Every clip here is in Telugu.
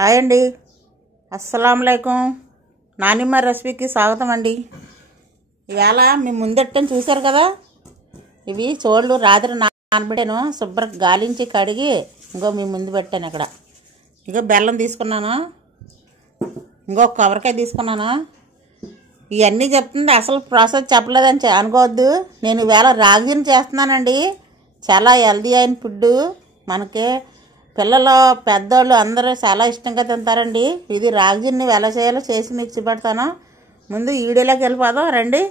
హాయ్ అండి, అస్సలాముఅలైకుం. నానిమ్మ రెసిపీకి స్వాగతం అండి. ఇవాళ మీ ముందెట్టని చూశారు కదా, ఇవి చోళ్ళు రాత్రి నానబెట్టాను. శుభ్రంగా గాలించి కడిగి ఇంకో మీ ముందు పెట్టాను. ఇక్కడ ఇంకో బెల్లం తీసుకున్నాను, ఇంకో కొబ్బరికాయ తీసుకున్నాను. ఇవన్నీ చెప్తుంది, అసలు ప్రాసెస్ చెప్పలేదని అనుకోవద్దు. నేను ఇవాళ రాగిని చేస్తున్నానండి. చాలా హెల్దీ అయిన ఫుడ్, మనకి పిల్లలు పెద్దోళ్ళు అందరూ చాలా ఇష్టంగా తింటారండి. ఇది రాగిని ఎలా చేయాలో చేసి మిక్సీ పెడతాను. ముందు ఈ వీడియోలోకి వెళ్ళిపోదాం రండి.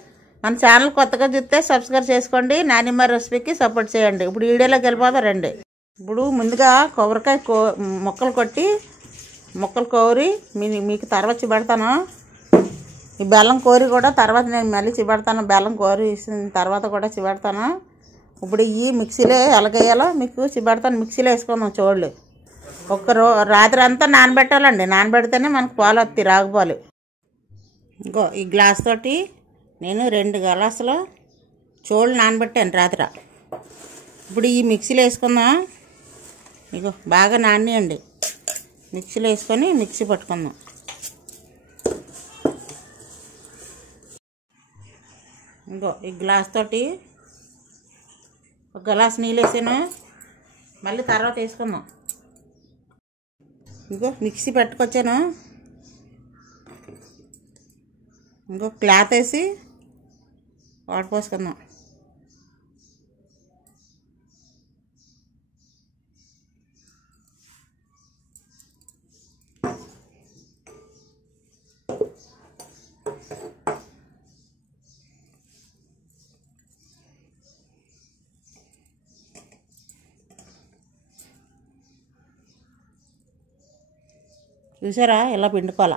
మన ఛానల్ కొత్తగా చూస్తే సబ్స్క్రైబ్ చేసుకోండి, నానిమ్మ రెసిపీకి సపోర్ట్ చేయండి. ఇప్పుడు వీడియోలోకి వెళ్ళిపోదాం రండి. ఇప్పుడు ముందుగా కొబ్బరికాయ ముక్కలు కొట్టి ముక్కలు కోరి మీకు తర్వాత చిబెడతాను. ఈ బెల్లం కోరి కూడా తర్వాత నేను మళ్ళీ చిబెడతాను. బెల్లం కోరి తర్వాత కూడా చిబెడతాను. ఇప్పుడు ఈ మిక్సీలో ఎలాగేయాలో మీకు చిబెడతాను. మిక్సీలో వేసుకుందాం. చోళ్ళు రాత్రి అంతా నానబెట్టాలండి. నానబెడితేనే మనకు పాలు వస్తాయి, రాగిపాలు. ఇంకో ఈ గ్లాస్ తోటి నేను 2 గ్లాసులు చోళ్ళు నానబెట్టాను రాత్రి. ఇప్పుడు ఈ మిక్సీలో వేసుకుందాం. ఇగో బాగా నానియండి. మిక్సీలో వేసుకొని మిక్సీ పట్టుకుందాం. ఇంకో ఈ గ్లాస్ తోటి 1 గ్లాస్ నీళ్ళు వేసాను. మళ్ళీ తర్వాత వేసుకుందాం. ఇంకో మిక్సీ పెట్టుకొచ్చాను. ఇంకో క్లాత్ వేసి వాటర్ పోసుకుందాం. చూసారా, ఇలా పిండుకోవాలి.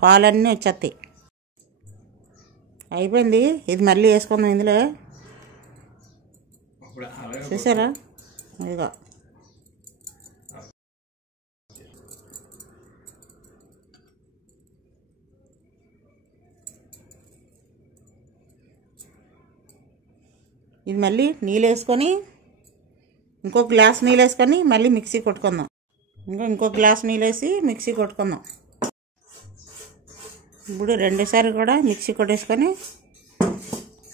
పాలన్నీ వచ్చేస్తాయి. అయిపోయింది. ఇది మళ్ళీ వేసుకుందాం ఇందులో. చూసారా, ఇదిగో ఇది మళ్ళీ నీళ్ళు వేసుకొని ఇంకో గ్లాస్ నీళ్ళు వేసుకొని మళ్ళీ మిక్సీ కొట్టుకుందాం. ఇంకో గ్లాస్ నీళ్ళు వేసి మిక్సీ కొట్టుకుందాం. ఇప్పుడు 2 సార్లు కూడా మిక్సీ కొట్టేసుకొని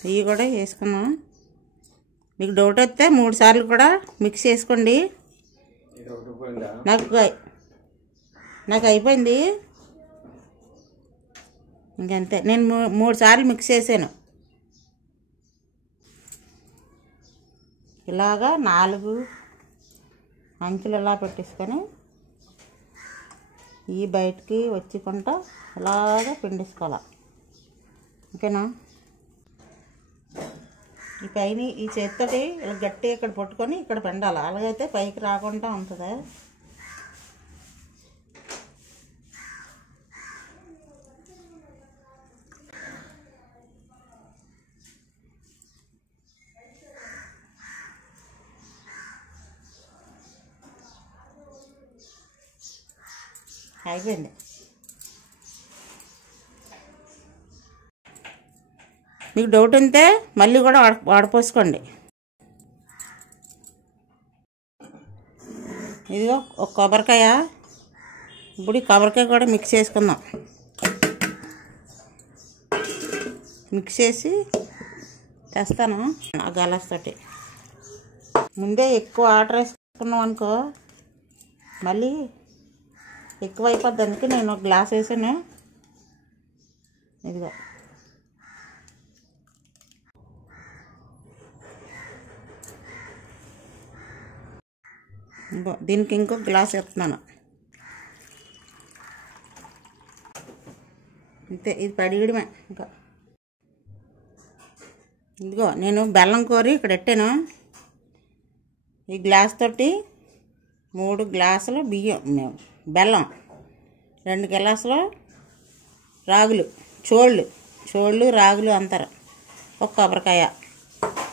ఇవి కూడా వేసుకుందాం. మీకు డౌట్ వస్తే 3 సార్లు కూడా మిక్సీ వేసుకోండి. నాకు అయిపోయింది. ఇంకంతే. నేను 3 సార్లు మిక్స్ చేసాను. ఇలాగా 4 అంచులు ఇలా పెట్టేసుకొని ఈ బయటికి వచ్చుకుంటా ఇలాగా పిండేసుకోవాలి. ఓకేనా? ఈ పైన ఈ చేతితోటి ఇలా గట్టి ఇక్కడ పట్టుకొని ఇక్కడ పిండాలి. అలాగైతే పైకి రాకుండా ఉంటుంది. అయిపోయింది. మీకు డౌట్ ఉంటే మళ్ళీ కూడా వాడపోసుకోండి. ఇదిగో ఒక కొబ్బరికాయ. ఇప్పుడు ఈ కొబ్బరికాయ కూడా మిక్స్ చేసుకుందాం. మిక్స్ చేసి తెస్తాను ఆ గ్లాస్ తోటి. ముందే ఎక్కువ వాటర్ వేసుకున్నాం అనుకో మళ్ళీ ఎక్కువ అయిపోద్ది. అందుకే నేను 1 గ్లాస్ వేసాను. ఇదిగో దీనికి ఇంకో గ్లాస్ వేస్తున్నాను. అంతే, ఇది పడియడమే. ఇంకా ఇదిగో నేను బెల్లం కోరి ఇక్కడ పెట్టాను. ఈ గ్లాస్ తోటి 3 గ్లాసులు బెల్లం, 2 గ్లాసులు రాగులు, చోళ్ళు రాగులు అంటారు. ఒక కొబ్బరికాయ.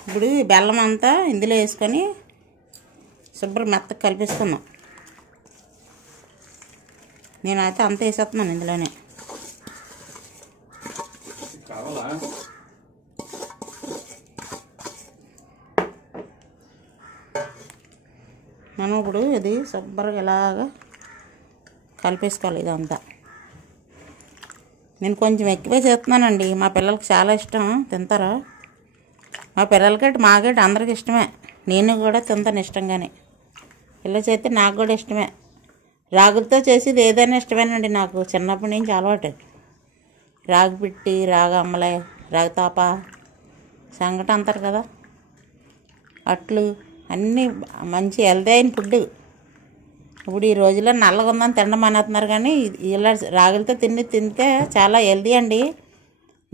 ఇప్పుడు ఈ బెల్లం అంతా ఇందులో వేసుకొని శుభ్రం మెత్తగా కలిపేసుకుందాం. నేనైతే అంతా వేసేస్తున్నాను ఇందులోనే. మనం ఇప్పుడు ఇది శుభ్రంగా ఇలాగా కలిపేసుకోవాలి ఇదంతా. నేను కొంచెం ఎక్కువే చేస్తున్నానండి, మా పిల్లలకి చాలా ఇష్టం, తింటారు. మా పిల్లలకి మాకేటి అందరికి ఇష్టమే, నేను కూడా తింటాను ఇష్టంగానే. ఇలా చేస్తే నాకు కూడా ఇష్టమే. రాగులతో చేసేది ఏదైనా ఇష్టమేనండి నాకు, చిన్నప్పటి నుంచి అలవాటు. రాగి పిట్టి, రాగి అమ్మలే, రాగి తాప, సంగటి అంటారు కదా, అట్లు అన్నీ మంచి హెల్తీ అయిన ఫుడ్. ఇప్పుడు ఈ రోజుల్లో నల్లగా ఉందని తినడం అనేస్తున్నారు, కానీ ఇలా రాగులతో తింటే చాలా హెల్తీ అండి.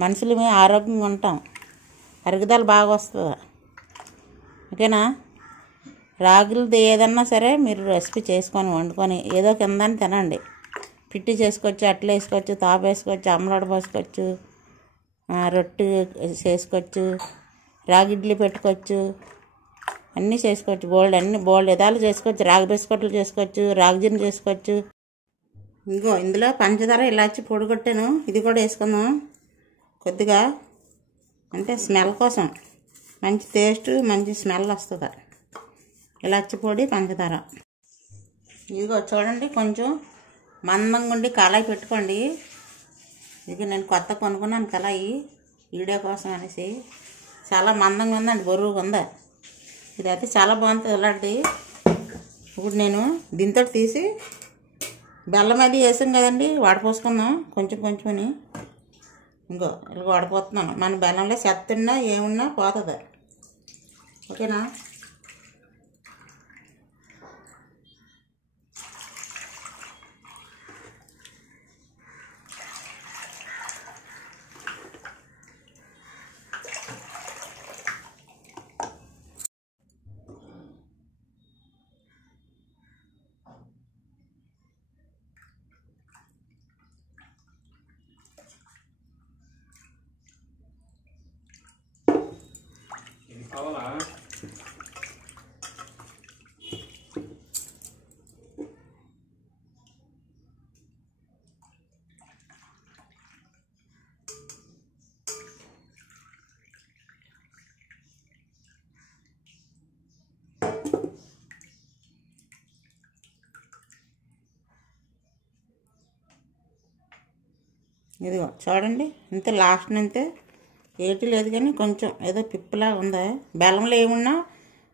మనుషులు మేము ఆరోగ్యంగా ఉంటాం, అరుగుదల బాగా వస్తుంది. ఓకేనా? రాగులది ఏదన్నా సరే మీరు రెసిపీ చేసుకొని వండుకొని ఏదో కిందని తినండి. పిట్టి చేసుకోవచ్చు, అట్లు వేసుకోవచ్చు, తాప వేసుకోవచ్చు, అమ్మలాడ పోసుకోవచ్చు, రొట్టె చేసుకోవచ్చు, రాగి ఇడ్లీ పెట్టుకోవచ్చు, అన్నీ చేసుకోవచ్చు. అన్నీ బోల్డ్ విధాలు చేసుకోవచ్చు. రాగి బిస్కెట్లు చేసుకోవచ్చు, రాగి జిన్ చేసుకోవచ్చు. ఇందులో పంచదార ఇలాచి పొడి కొట్టాను, ఇది కూడా వేసుకుందాం కొద్దిగా, అంటే స్మెల్ కోసం, మంచి టేస్ట్ మంచి స్మెల్ వస్తుంది. ఇలాచి పొడి, పంచదార. ఇదిగో చూడండి, కొంచెం మందంగా ఉండి కళాయి పెట్టుకోండి. ఇది నేను కొత్త కొనుక్కున్నాను కళాయి, వీడియో కోసం అనేసి. చాలా మందంగా ఉందండి, బరువుగా ఉందా. ఇదైతే చాలా బాగుంటుంది ఇలాంటిది. ఇప్పుడు నేను దీంతో తీసి బెల్లం అది వేసాం కదండి, వడపోసుకుందాం కొంచెం కొంచెమని. ఇంకో ఇలా వడపోతున్నాను. మన బెల్లంలో చెత్త ఉన్నా ఏమున్నా పోతుంది. ఓకేనా? ఇదిగో చూడండి, ఇంతే లాస్ట్ అంతే, ఏటి లేదు కానీ కొంచెం ఏదో పిప్పులా ఉందా. బెల్లంలో ఏమున్నా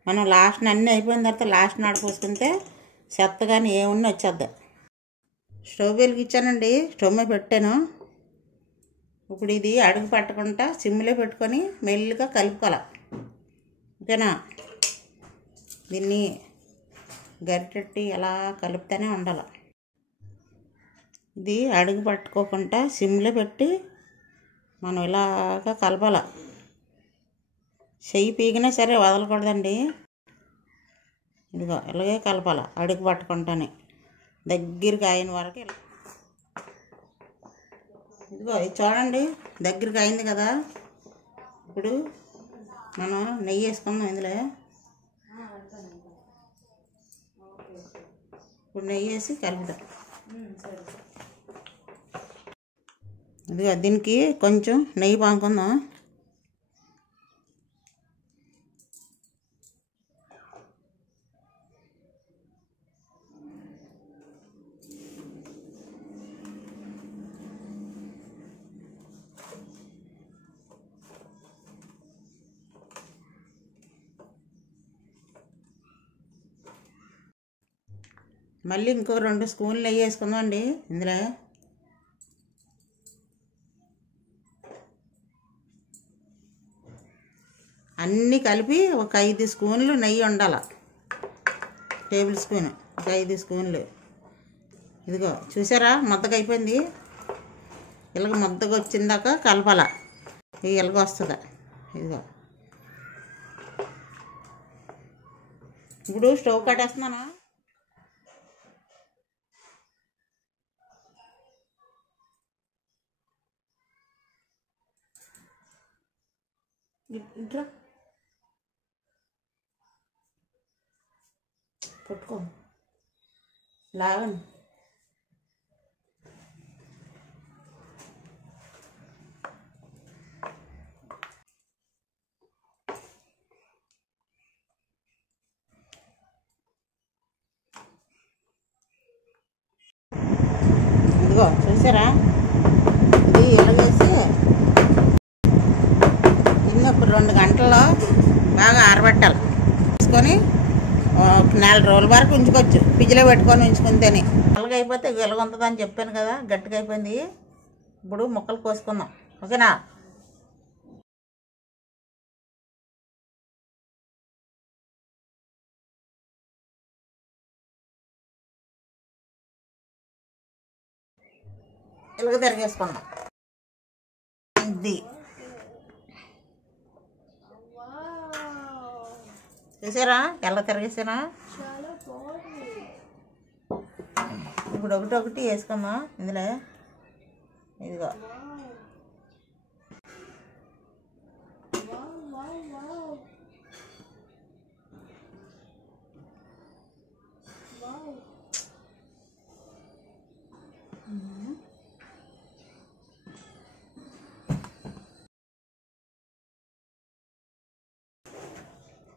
మనం లాస్ట్ అన్నీ అయిపోయిన తర్వాత లాస్ట్ నడిపోసుకుంటే చెత్త కానీ ఏమున్నా వచ్చేద్ది. స్టవ్ వెలిగించానండి, స్టవ్ మీద పెట్టాను. ఇప్పుడు ఇది అడుగు పట్టకుండా సిమ్లో పెట్టుకొని మెల్లిగా కలుపుకోవాలి. ఓకేనా? దీన్ని గరిటెట్టి ఎలా కలుపుతూనే ఉండాలి. ఇది అడుగు పట్టుకోకుండా సిమ్లో పెట్టి మనం ఇలాగ కలపాలి. చెయ్యి పీకినా సరే వదలకూడదండి. ఇదిగో ఇలాగే కలపాలి, అడుగు పట్టుకుంటానే దగ్గరికి అయిన వరకు. ఇదిగో ఇది చూడండి, దగ్గరికి అయింది కదా. ఇప్పుడు మనం నెయ్యి వేసుకుందాం ఇందులో. ఇప్పుడు నెయ్యి వేసి కలుపుతాం. ఇదిగో దీనికి కొంచెం నెయ్యి పాముకుందాం. మళ్ళీ ఇంకో 2 స్పూన్లు నెయ్యి వేసుకుందాం అండి ఇందులో. అన్నీ కలిపి ఒక 5 స్పూన్లు నెయ్యి ఉండాలి, టేబుల్ స్పూన్, ఒక 5 స్పూన్లు. ఇదిగో చూసారా, ముద్దగా అయిపోయింది. ఇలాగ ముద్దగా వచ్చిందాక కలపాల, ఇలాగ వస్తుంది. ఇదిగో ఇప్పుడు స్టవ్ కట్టేస్తున్నాను. ఇంట్లో పట్టుకో, లాగండి. ఇదిగో చూసారా, ఇది ఇలాగేసి ఇప్పుడు 2 గంటల్లో బాగా ఆరబెట్టాలి. తీసుకొని 4 రోజుల వరకు ఉంచుకోవచ్చు, ఫ్రిడ్జ్లో పెట్టుకొని ఉంచుకుంటేనే. అలాగ అయిపోతే వెలుగుంటుందని చెప్పాను కదా, గట్టిగా అయిపోయింది. ఇప్పుడు ముక్కలు కోసుకుందాం, ఓకేనా? ఇలాగ తిరిగేసుకుందాం. ఇది చూసారా ఎలా తిరిగేసానా? ఇప్పుడు ఒకటి వేసుకుందాం ఇందులో. ఇదిగో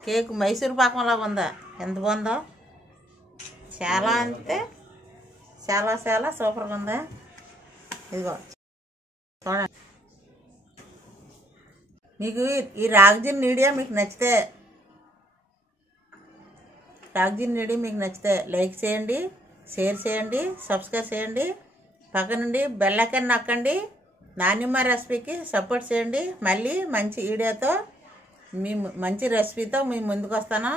కేక్ మైసూర్ పాకంలాగా ఉందా? ఎంత బాగుందో, చాలా అంటే చాలా చాలా సూపర్గా ఉందా. ఇదిగో చూడండి. మీకు ఈ రాగ్జీన్ వీడియో మీకు నచ్చితే లైక్ చేయండి, షేర్ చేయండి, సబ్స్క్రైబ్ చేయండి. పక్క నుండి బెల్ ఐకాన్ నొక్కండి. నానిమ్మ రెసిపీకి సపోర్ట్ చేయండి. మళ్ళీ మంచి వీడియోతో మంచి రెసిపీతో మీ ముందుకు వస్తాను.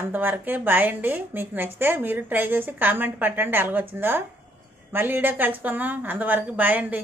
అంతవరకే బాయ్ అండి. మీకు నచ్చితే మీరు ట్రై చేసి కామెంట్ పెట్టండి ఎలాగొచ్చిందో. మళ్ళీ వీడియో కలుసుకుందాం. అంతవరకు బాయ్ అండి.